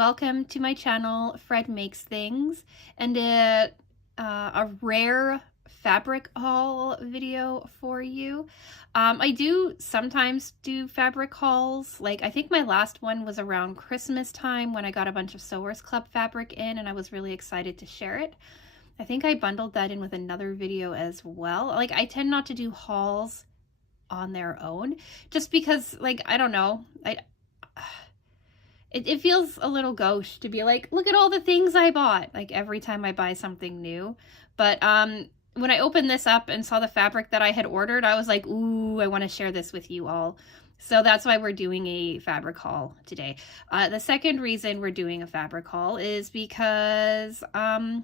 welcome to my channel, Fred Makes Things, and a rare fabric haul video for you. I do sometimes do fabric hauls, like I think my last one was around Christmas time when I got a bunch of Sewers Club fabric in and I was really excited to share it. I think I bundled that in with another video as well. Like, I tend not to do hauls on their own just because, like, I don't know, it feels a little gauche to be like, look at all the things I bought, like every time I buy something new. But when I opened this up and saw the fabric that I had ordered, I was like, ooh, I want to share this with you all. So that's why we're doing a fabric haul today. The second reason we're doing a fabric haul is because the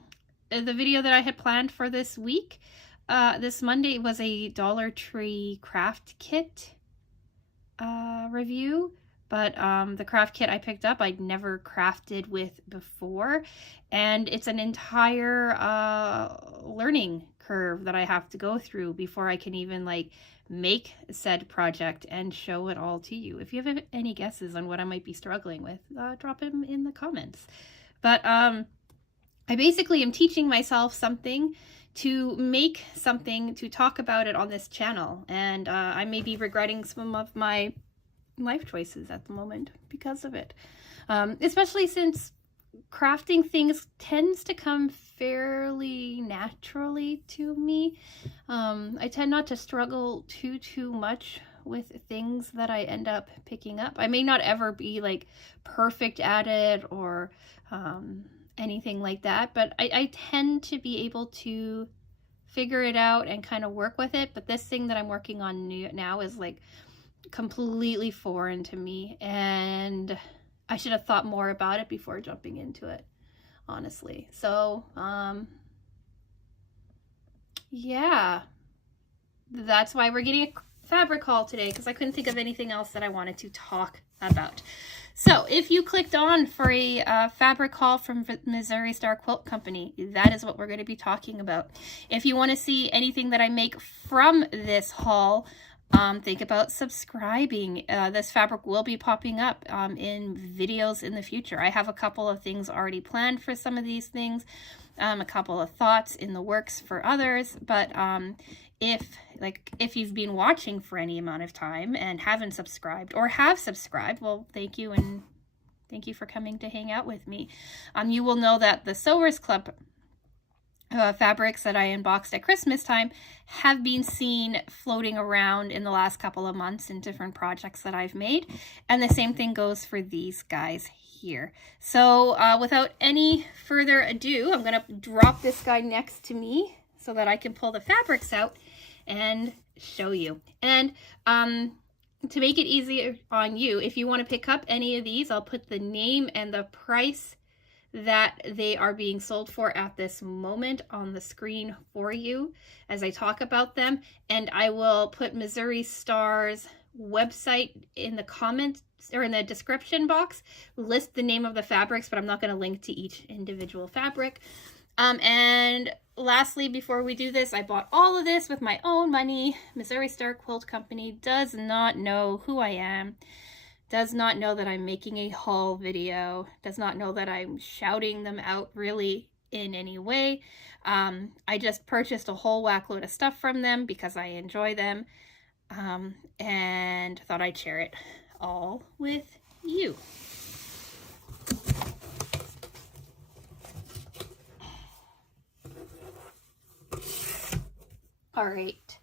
video that I had planned for this week, this Monday, was a Dollar Tree craft kit review. But the craft kit I picked up, I'd never crafted with before. And it's an entire learning curve that I have to go through before I can even like make said project and show it all to you. If you have any guesses on what I might be struggling with, drop them in the comments. But I basically am teaching myself something to make something to talk about it on this channel. And I may be regretting some of my life choices at the moment because of it, especially since crafting things tends to come fairly naturally to me. I tend not to struggle too much with things that I end up picking up. I may not ever be like perfect at it or anything like that, but I tend to be able to figure it out and kind of work with it. But this thing that I'm working on now is like completely foreign to me, and I should have thought more about it before jumping into it, honestly. So yeah, that's why we're getting a fabric haul today, because I couldn't think of anything else that I wanted to talk about. So if you clicked on for a fabric haul from Missouri Star Quilt Company, that is what we're going to be talking about. If you want to see anything that I make from this haul, think about subscribing. This fabric will be popping up in videos in the future. I have a couple of things already planned for some of these things, a couple of thoughts in the works for others. But if you've been watching for any amount of time and haven't subscribed, or have subscribed, well, thank you, and thank you for coming to hang out with me. You will know that the Sewers Club fabrics that I unboxed at Christmas time have been seen floating around in the last couple of months in different projects that I've made, and the same thing goes for these guys here. So without any further ado, I'm going to drop this guy next to me so that I can pull the fabrics out and show you. And to make it easier on you, if you want to pick up any of these, I'll put the name and the price that they are being sold for at this moment on the screen for you as I talk about them. And I will put Missouri Star's website in the comments or in the description box, list the name of the fabrics, but I'm not going to link to each individual fabric. And lastly, before we do this, I bought all of this with my own money. Missouri Star Quilt Company does not know who I am, does not know that I'm making a haul video, does not know that I'm shouting them out really in any way. I just purchased a whole whack load of stuff from them because I enjoy them, and thought I'd share it all with you. All right,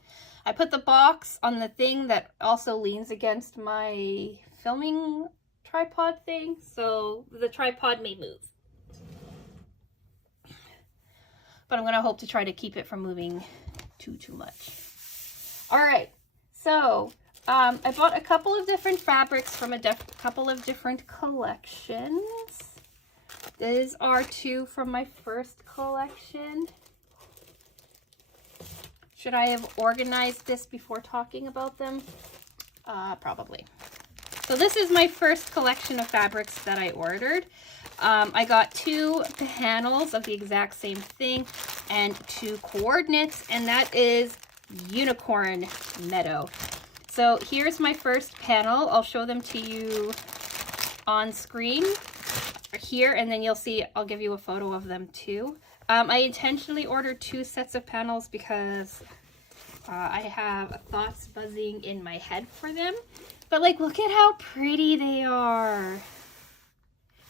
I put the box on the thing that also leans against my filming tripod thing, so the tripod may move, but I'm gonna hope to try to keep it from moving too much. All right, so I bought a couple of different fabrics from a couple of different collections. These are two from my first collection. Should I have organized this before talking about them? Probably. So this is my first collection of fabrics that I ordered. I got 2 panels of the exact same thing and 2 coordinates, and that is Unicorn Meadow. So here's my first panel. I'll show them to you on screen. here, and then you'll see, I'll give you a photo of them too. I intentionally ordered 2 sets of panels because I have thoughts buzzing in my head for them. But like, look at how pretty they are.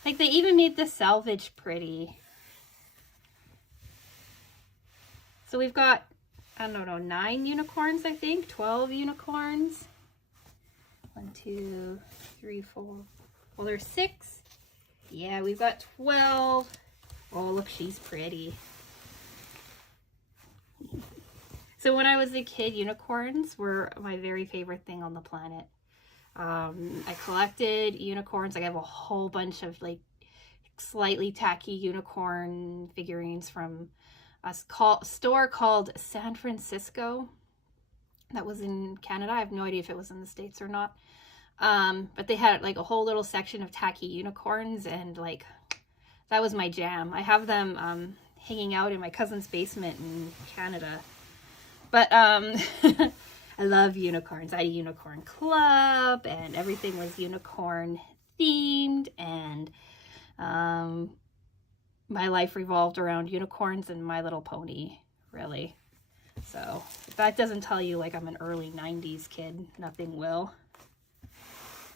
Like, they even made the selvage pretty. So we've got, I don't know, 9 unicorns, I think, 12 unicorns. 1, 2, 3, 4. Well, there's 6. Yeah, we've got 12. Oh, look, she's pretty. So when I was a kid, unicorns were my very favorite thing on the planet. I collected unicorns. I have a whole bunch of like slightly tacky unicorn figurines from a store called San Francisco. That was in Canada. I have no idea if it was in the States or not. But they had like a whole little section of tacky unicorns, and like that was my jam. I have them hanging out in my cousin's basement in Canada. But I love unicorns. I had a unicorn club, and everything was unicorn themed, and my life revolved around unicorns and My Little Pony, really. So if that doesn't tell you like I'm an early 90s kid, nothing will.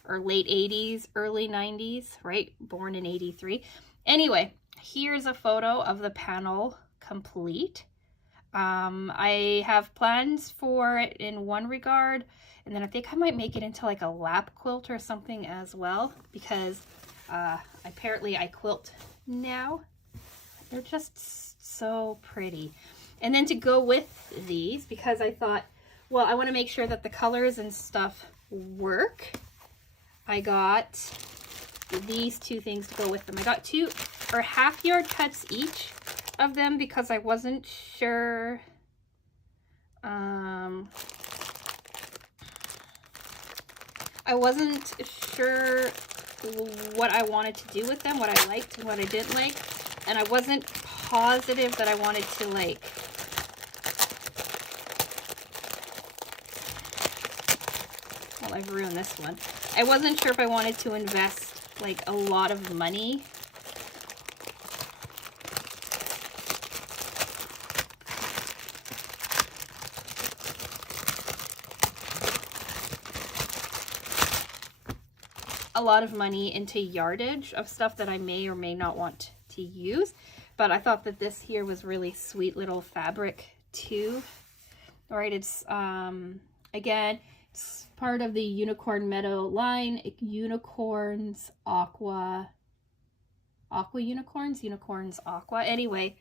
Or late 80s, early 90s, right? Born in 83. Anyway, here's a photo of the panel complete. I have plans for it in one regard, and then I think I might make it into like a lap quilt or something as well, because apparently I quilt now. They're just so pretty. And then to go with these, because I thought, well, I want to make sure that the colors and stuff work, I got these 2 things to go with them. I got 2 or half yard cuts each of them because I wasn't sure what I wanted to do with them, what I liked and what I didn't like, and I wasn't positive that I wanted to like well, I've ruined this one. I wasn't sure if I wanted to invest like a lot of money into yardage of stuff that I may or may not want to use. But I thought that this here was really sweet little fabric too. All right, it's again, it's part of the Unicorn Meadow line. Unicorns, Aqua unicorns, Aqua. Anyway,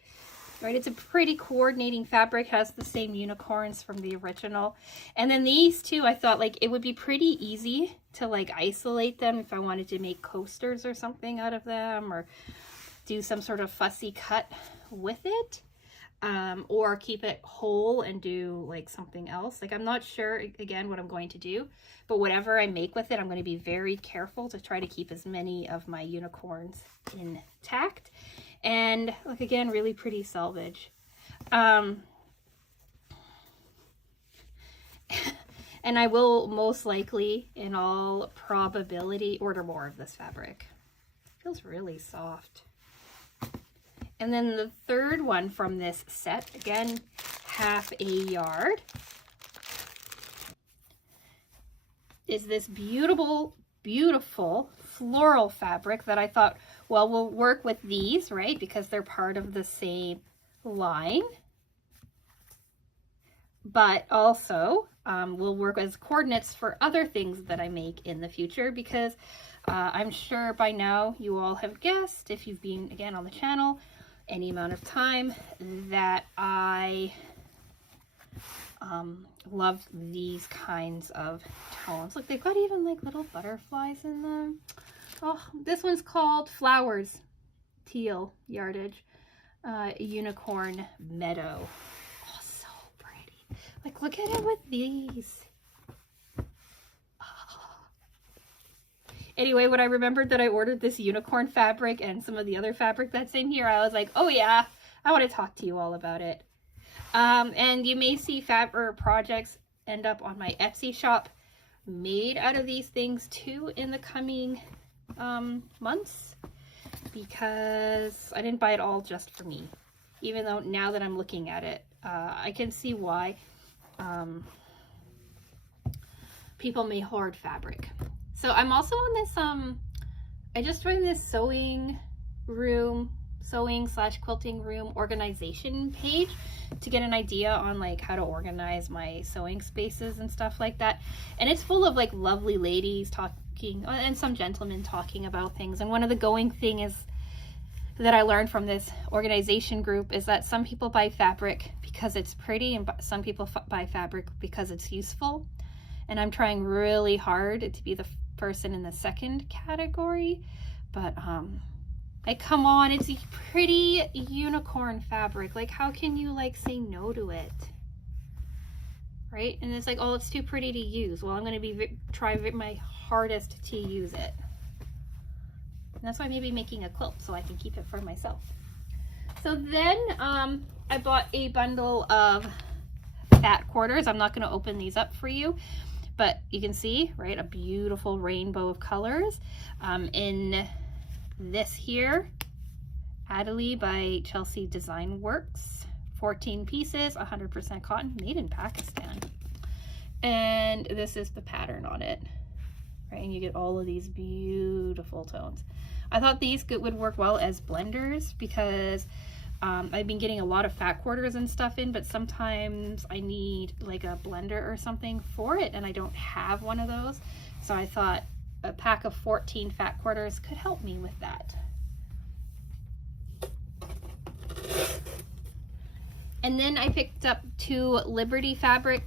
right, it's a pretty coordinating fabric, has the same unicorns from the original. And then these 2, I thought like it would be pretty easy to like isolate them if I wanted to make coasters or something out of them, or do some sort of fussy cut with it, or keep it whole and do like something else. Like, I'm not sure again what I'm going to do, but whatever I make with it, I'm going to be very careful to try to keep as many of my unicorns intact. And look, again, really pretty selvage. And I will most likely, in all probability, order more of this fabric. It feels really soft. And then the third one from this set, again, half a yard, is this beautiful, beautiful floral fabric that I thought, well, we'll work with these, right? Because they're part of the same line. But also, we'll work as coordinates for other things that I make in the future, because I'm sure by now you all have guessed, if you've been, again, on the channel any amount of time, that I love these kinds of tones. Look, they've got even like little butterflies in them. Oh, this one's called Flowers, Teal, Yardage, Unicorn Meadow. Oh, so pretty. Like, look at it with these. Anyway, when I remembered that I ordered this unicorn fabric and some of the other fabric that's in here, I was like, oh yeah, I want to talk to you all about it. And you may see fabric projects end up on my Etsy shop made out of these things too in the coming months, because I didn't buy it all just for me. Even though now that I'm looking at it, I can see why people may hoard fabric. So I'm also on this, I just joined this sewing / quilting room organization page to get an idea on like how to organize my sewing spaces and stuff like that. And it's full of like lovely ladies talking, and some gentlemen talking about things. And one of the going things that I learned from this organization group is that some people buy fabric because it's pretty, and some people buy fabric because it's useful. And I'm trying really hard to be the person in the second category, but like, come on, it's a pretty unicorn fabric. Like, how can you like say no to it? Right? And it's like, oh, it's too pretty to use. Well, I'm going to try my hardest to use it. And that's why I'm maybe making a quilt so I can keep it for myself. So then I bought a bundle of fat quarters. I'm not going to open these up for you, but you can see, right, a beautiful rainbow of colors in this here, Adalee by Chelsea Design Works, 14 pieces, 100% cotton, made in Pakistan. And this is the pattern on it, right? And you get all of these beautiful tones. I thought these would work well as blenders because I've been getting a lot of fat quarters and stuff in, but sometimes I need like a blender or something for it, and I don't have one of those. So I thought a pack of 14 fat quarters could help me with that. And then I picked up 2 Liberty fabric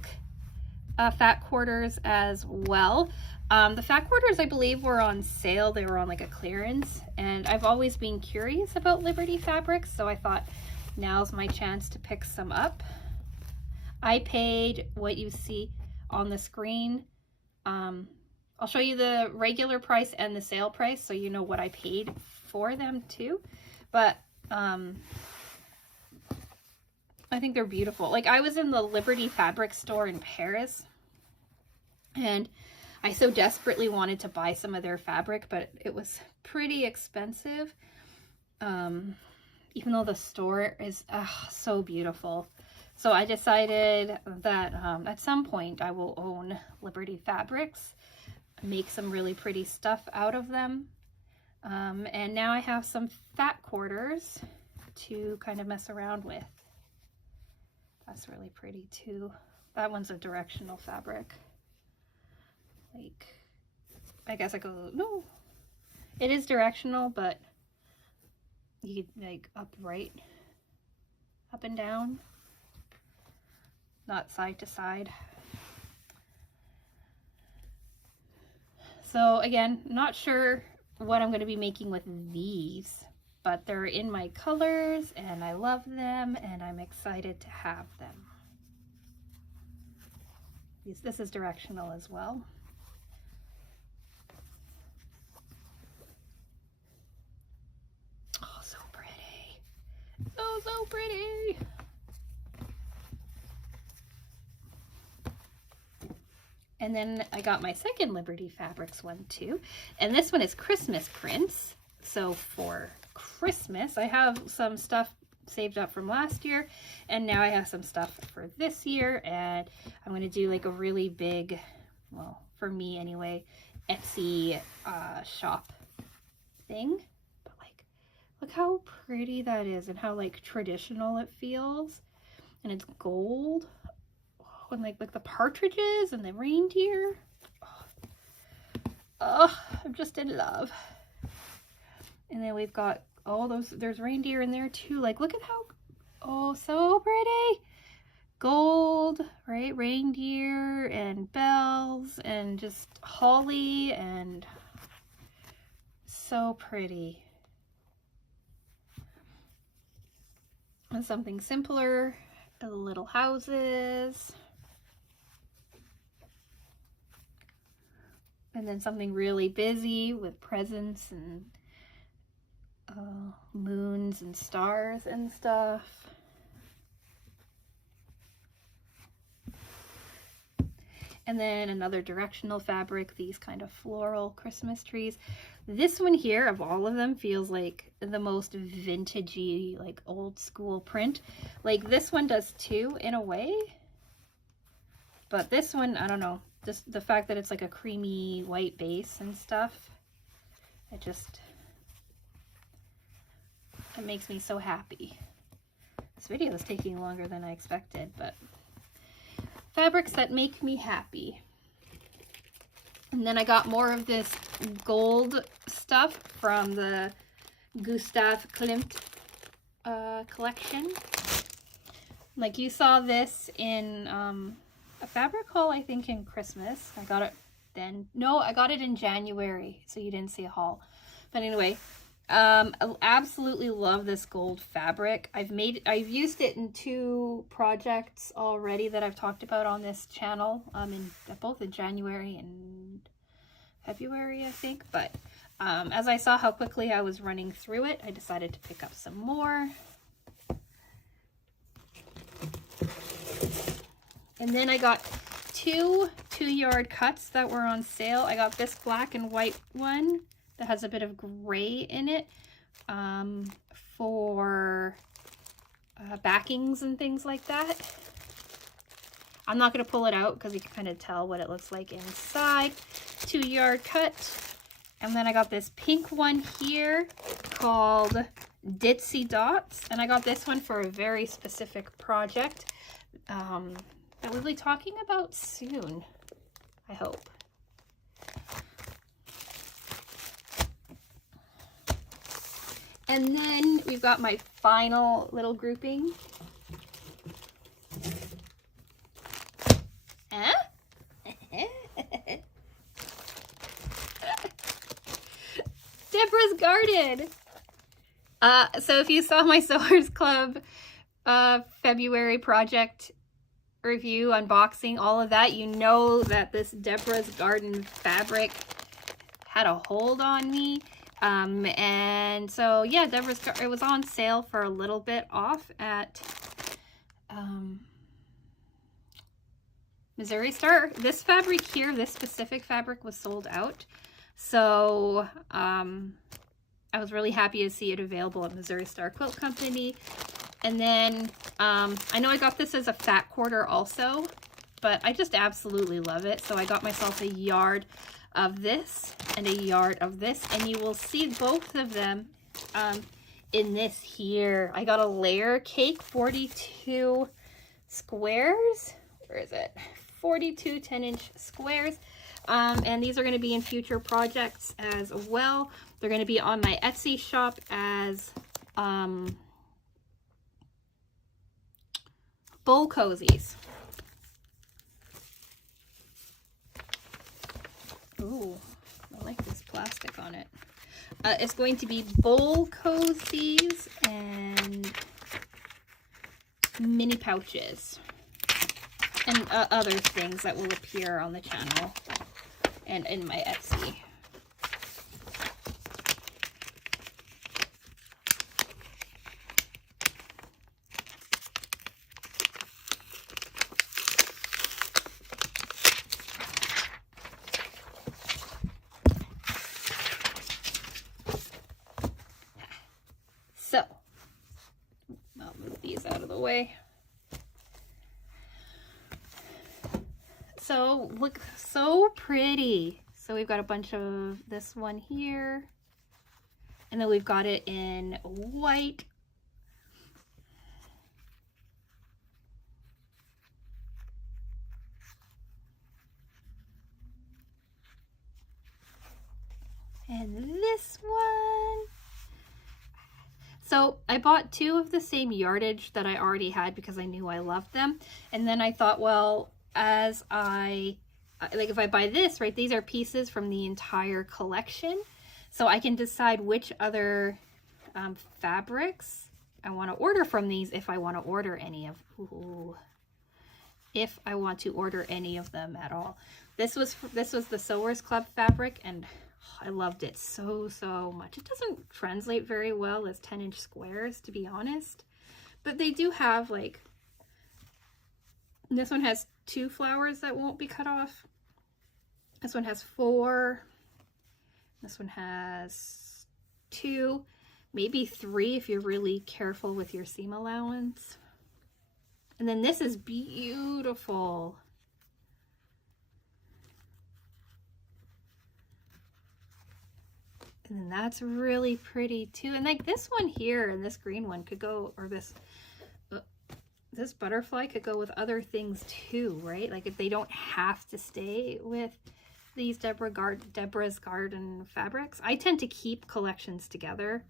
fat quarters as well. The fat quarters, I believe, were on sale. They were on like a clearance, and I've always been curious about Liberty fabrics, so I thought now's my chance to pick some up. I paid what you see on the screen. I'll show you the regular price and the sale price so you know what I paid for them too. But I think they're beautiful. Like, I was in the Liberty fabric store in Paris, and I so desperately wanted to buy some of their fabric, but it was pretty expensive. Even though the store is so beautiful. So I decided that at some point I will own Liberty fabrics, make some really pretty stuff out of them. And now I have some fat quarters to kind of mess around with. That's really pretty too. That one's a directional fabric. Like, I guess I go, no, it is directional, but you could like upright, up and down, not side to side. So again, not sure what I'm going to be making with these, but they're in my colors and I love them and I'm excited to have them. This is directional as well. Oh, so pretty. So pretty. And then I got my second Liberty Fabrics one too. And this one is Christmas prints. So for Christmas, I have some stuff saved up from last year, and now I have some stuff for this year, and I'm going to do like a really big, well, for me anyway, Etsy shop thing. But like, look how pretty that is and how like traditional it feels. And it's gold. And like the partridges and the reindeer. Oh, I'm just in love. And then we've got all those, there's reindeer in there too. Like, look at how, oh, so pretty. Gold, right? Reindeer and bells and just holly, and so pretty. And something simpler, little houses. And then something really busy with presents and moons and stars and stuff. And then another directional fabric, these kind of floral Christmas trees. This one here, of all of them, feels like the most vintagey, like old school print. Like this one does too, in a way. But this one, I don't know, just the fact that it's like a creamy white base and stuff, it makes me so happy. This video is taking longer than I expected, but fabrics that make me happy. And then I got more of this gold stuff from the Gustav Klimt collection. Like you saw this in a fabric haul, I think in Christmas. I got it then. No, I got it in January, so you didn't see a haul. But anyway, I absolutely love this gold fabric. I've used it in 2 projects already that I've talked about on this channel, both in January and February, I think. But as I saw how quickly I was running through it, I decided to pick up some more. And then I got 2 2-yard cuts that were on sale. I got this black and white one that has a bit of gray in it for backings and things like that. I'm not going to pull it out because you can kind of tell what it looks like inside. 2-yard cut. And then I got this pink one here called Ditzy Dots. And I got this one for a very specific project that we'll be talking about soon, I hope. And then we've got my final little grouping. Huh? Deborah's Garden. So if you saw my Sewers Club February project review, unboxing, all of that, you know that this Deborah's Garden fabric had a hold on me. And so yeah, it was on sale for a little bit off at Missouri Star. This fabric here, this specific fabric, was sold out. So I was really happy to see it available at Missouri Star Quilt Company. And then I know I got this as a fat quarter also, but I just absolutely love it. So I got myself a yard of this and a yard of this, and you will see both of them in this here. I got a layer cake, 42 squares. Where is it? 42 10-inch squares. And these are going to be in future projects as well. They're going to be on my Etsy shop as bowl cozies. Ooh, I like this plastic on it. It's going to be bowl cozies and mini pouches and other things that will appear on the channel and in my Etsy. So, I'll move these out of the way. So, look, so pretty. So we've got a bunch of this one here. And then we've got it in white. And this one. So I bought 2 of the same yardage that I already had because I knew I loved them. And then I thought, well, as if I buy this, right, these are pieces from the entire collection. So I can decide which other fabrics I want to order from these if I want to order any of, if I want to order any of them at all. This was the Sewers Club fabric, and I loved it so much. It doesn't translate very well as 10-inch squares, to be honest, but they do have like This one has 2 flowers that won't be cut off. This one has 4. This one has 2, maybe 3 if you're really careful with your seam allowance. And then this is beautiful. And then that's really pretty too. And like this one here and this green one could go, or this butterfly could go with other things too, right? Like if they don't have to stay with these Deborah's Garden fabrics. I tend to keep collections together.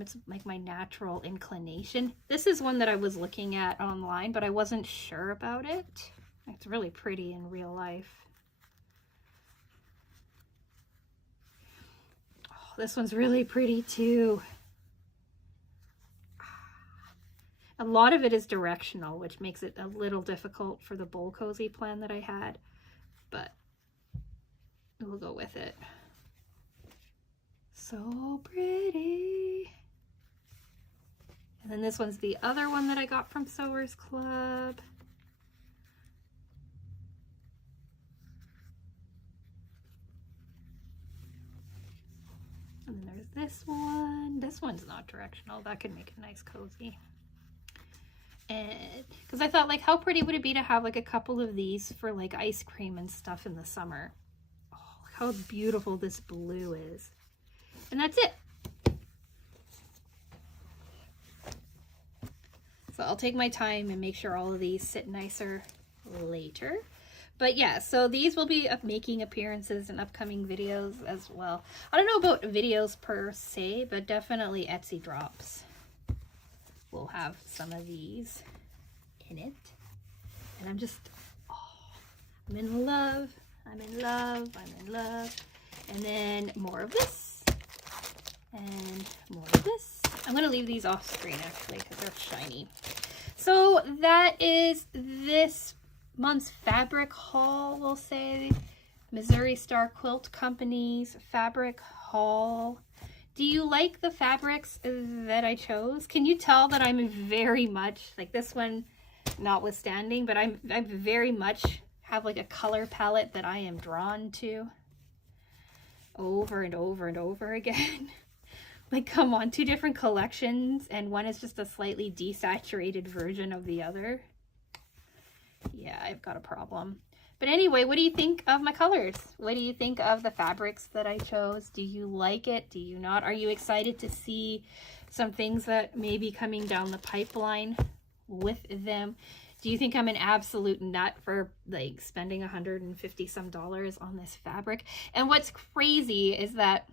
It's like my natural inclination. This is one that I was looking at online, but I wasn't sure about it. It's really pretty in real life. Oh, this one's really pretty too. A lot of it is directional, which makes it a little difficult for the bowl cozy plan that I had, but we'll go with it. So pretty. And then this one's the other one that I got from Sewers Club. And then there's this one. This one's not directional. That could make a nice cozy. And because I thought, like, how pretty would it be to have like a couple of these for like ice cream and stuff in the summer. Oh, look how beautiful this blue is. And that's it. So I'll take my time and make sure all of these sit nicer later. But yeah, so these will be making appearances in upcoming videos as well. I don't know about videos per se, but definitely Etsy drops will have some of these in it. And I'm just, oh, I'm in love. I'm in love. I'm in love. And then more of this. And more of this. I'm going to leave these off screen actually because they're shiny. So that is this month's fabric haul, we'll say. Missouri Star Quilt Company's fabric haul. Do you like the fabrics that I chose? Can you tell that I'm very much, like this one notwithstanding, but I very much have like a color palette that I am drawn to over and over and over again. Like, come on, 2 different collections, and one is just a slightly desaturated version of the other. Yeah, I've got a problem. But anyway, what do you think of my colors? What do you think of the fabrics that I chose? Do you like it? Do you not? Are you excited to see some things that may be coming down the pipeline with them? Do you think I'm an absolute nut for like spending $150 some on this fabric? And what's crazy is that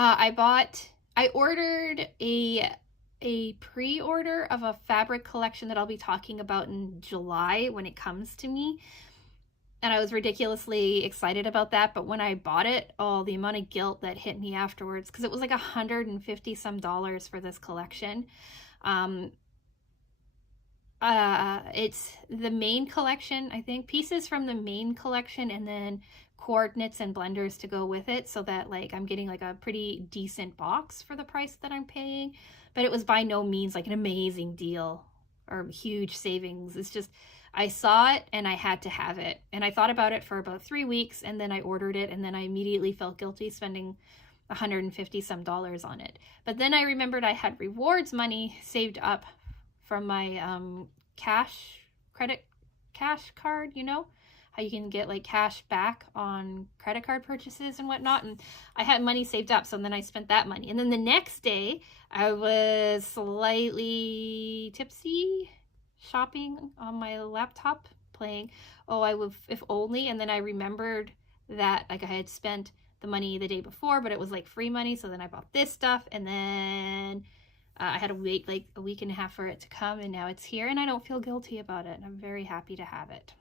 I ordered a pre-order of a fabric collection that I'll be talking about in July when it comes to me. And I was ridiculously excited about that. But when I bought it, oh, the amount of guilt that hit me afterwards, because it was like $150 some for this collection. It's the main collection, I think, pieces from the main collection, and then coordinates and blenders to go with it, so that like I'm getting like a pretty decent box for the price that I'm paying. But it was by no means like an amazing deal or huge savings. It's just I saw it and I had to have it, and I thought about it for about 3 weeks, and then I ordered it, and then I immediately felt guilty spending $150 some on it. But then I remembered I had rewards money saved up from my cash card, you know how you can get like cash back on credit card purchases and whatnot, and I had money saved up, so then I spent that money. And then the next day I was slightly tipsy, shopping on my laptop, playing Oh I Would If Only, and then I remembered that like I had spent the money the day before, but it was like free money, so then I bought this stuff, and then I had to wait like a week and a half for it to come, and now it's here, and I don't feel guilty about it, and I'm very happy to have it.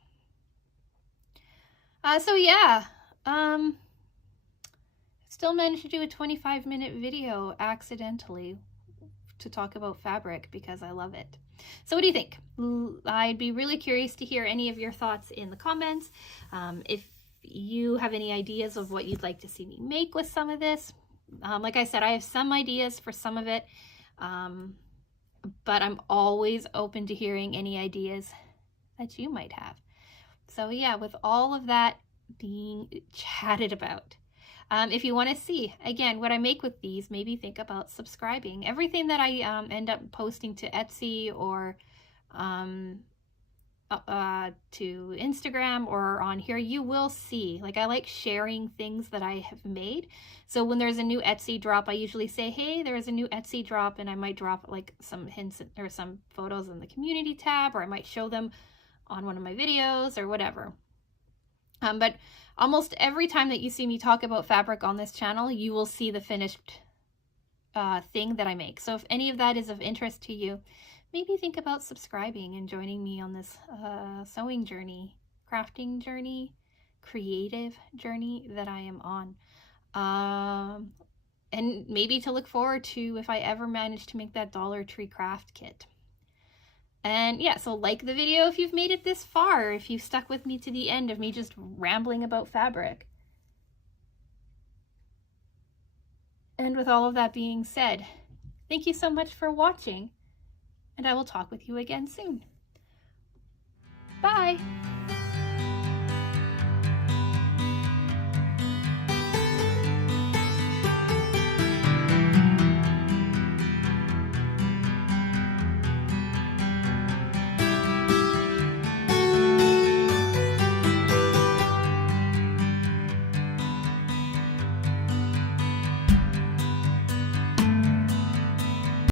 So yeah, still managed to do a 25-minute video accidentally to talk about fabric because I love it. So what do you think? I'd be really curious to hear any of your thoughts in the comments. If you have any ideas of what you'd like to see me make with some of this, like I said, I have some ideas for some of it. but I'm always open to hearing any ideas that you might have. So yeah, with all of that being chatted about, if you want to see, again, what I make with these, maybe think about subscribing. Everything that I end up posting to Etsy or to Instagram or on here, you will see. Like, I like sharing things that I have made. So when there's a new Etsy drop, I usually say, hey, there's a new Etsy drop, and I might drop like some hints or some photos in the community tab, or I might show them on one of my videos or whatever. But almost every time that you see me talk about fabric on this channel, you will see the finished thing that I make. So if any of that is of interest to you, maybe think about subscribing and joining me on this sewing journey, crafting journey, creative journey that I am on. And maybe to look forward to if I ever manage to make that Dollar Tree craft kit. And yeah, so like the video if you've made it this far, if you've stuck with me to the end of me just rambling about fabric. And with all of that being said, thank you so much for watching, and I will talk with you again soon. Bye!